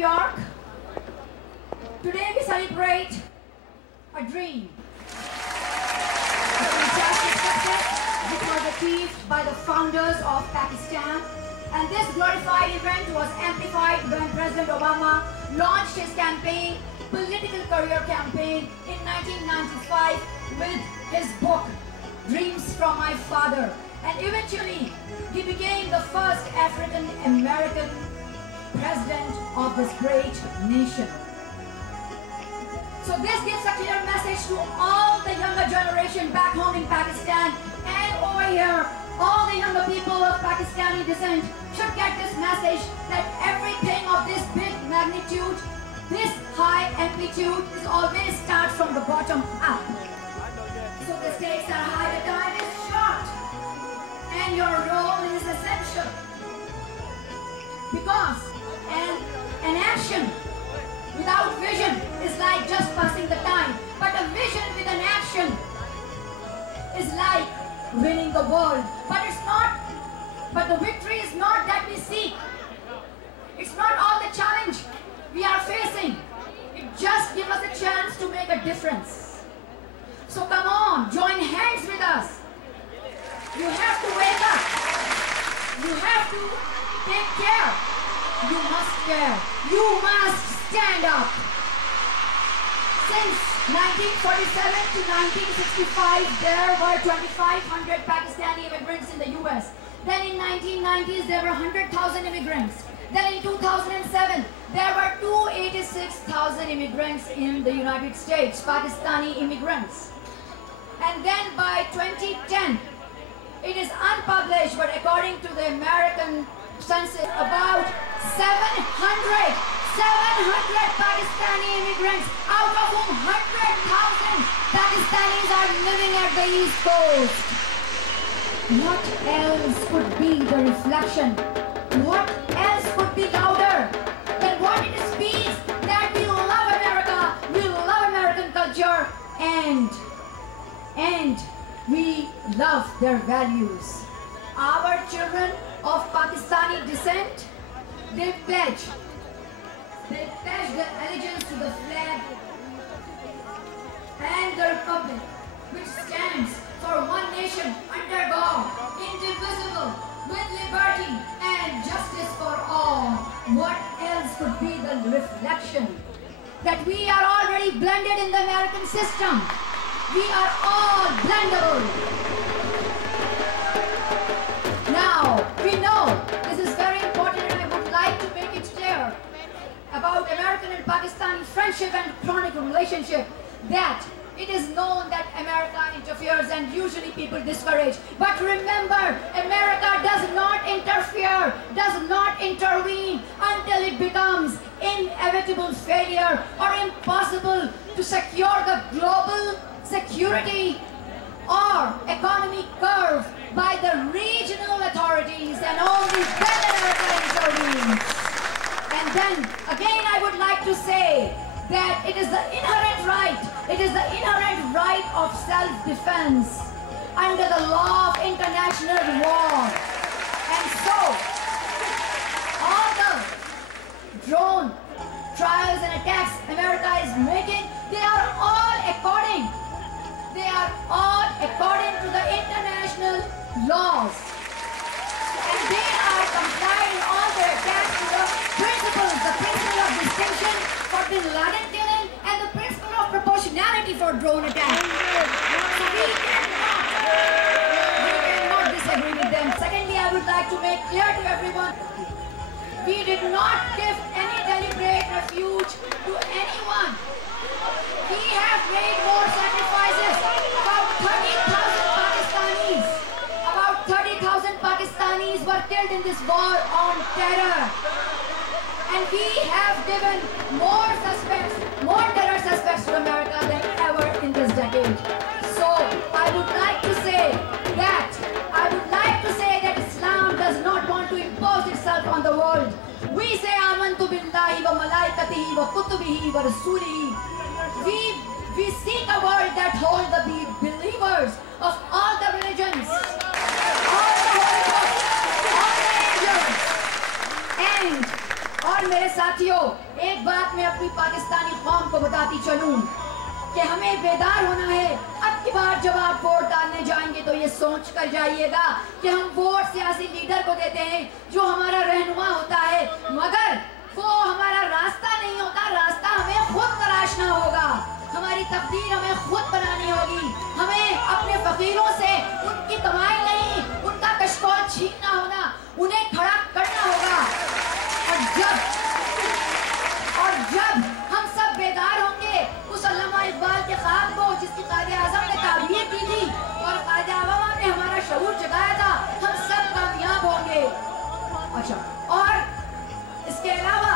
York. Today we celebrate a dream. A fantastic success which was achieved by the founders of Pakistan. And this glorified event was amplified when President Obama launched his campaign, political career campaign, in 1995 with his book, Dreams from My Father. And eventually, he became the first African-American president of this great nation. So this gives a clear message to all the younger generation back home in Pakistan and over here. All the younger people of Pakistani descent should get this message that everything of this big magnitude, this high amplitude, is always starts from the bottom up. So the stakes are high, the time is short, and your role is essential. Because an action without vision is like just passing the time, but a vision with an action is like winning the world. But the victory is not that we seek. It's not all the challenge we are facing. It just gives us a chance to make a difference. So come on, join hands with us. You have to wake up. You have to take care. You must care. You must stand up. Since 1947 to 1965, there were 2,500 Pakistani immigrants in the US. Then in 1990s, there were 100,000 immigrants. Then in 2007, there were 286,000 immigrants in the United States, Pakistani immigrants. And then by 2010, it is unpublished, but according to the American census, about 700 Pakistani immigrants, out of whom 100,000 Pakistanis are living at the East Coast. What else could be the reflection? What else could be louder than what it speaks that we love America, we love American culture, and we love their values. Our children of Pakistani descent, they pledge their allegiance to the flag and the republic, which stands for one nation under God, indivisible, with liberty and justice for all. What else could be the reflection? That we are already blended in the American system. We are all blendable. Now, we know this is very important, and I would like to make it clear about American and Pakistani friendship and chronic relationship, that it is known that America interferes and usually people discourage. But remember, America does not interfere, does not intervene until it becomes inevitable failure or impossible to secure the global security or economic curve by the regional authorities, and only then America intervenes. And then again I would like to say that it is the inherent right of self-defense under the law of international law. And so, all the drone trials and attacks America is making, they are all according to the international laws. And they are complying all their attacks to the principle of distinction for Bin Laden killing, and the principle of proportionality for drone attacks. So we cannot disagree with them. Secondly, I would like to make clear to everyone, we did not give any deliberate refuge to anyone. We have made more sacrifices. About 30,000 Pakistanis were killed in this war on terror. And we have given more terror suspects to America than ever in this decade. So I would like to say that Islam does not want to impose itself on the world. We say amantu billahi wa malaikatihi wa kutubihi wa rasulihi. We seek a world that holds the believers of all the religions, all the holy books, all the angels, and all اور میرے ساتھیوں ایک بات میں اپنی پاکستانی قوم کو بتاتی چلوں کہ ہمیں بیدار ہونا ہے. اب کی بار جب آپ ووٹ ڈالنے جائیں گے تو یہ سوچ کر جائیے گا کہ ہم ووٹ سیاسی لیڈر کو دیتے ہیں جو ہمارا رہنما ہوتا ہے, مگر وہ ہمارا راستہ نہیں ہوتا. راستہ ہمیں خود تراشنا ہوگا, ہماری تقدیر ہمیں خود بنانی ہوگی. ہمیں اپنے فقیروں سے ان کی کمائی نہیں, ان کا کشکول چھیننا ہونا, انہیں کھڑا کرنا ہوگا. اور جب ہم سب بیدار ہوں گے اس علامہ اقبال کے خواب کو جس کی قائد اعظم نے تعبیر کی تھی اور قائد اعظم نے ہمارا شعور جگایا تھا, ہم سب کامیاب ہوں گے. اچھا, اور اس کے علاوہ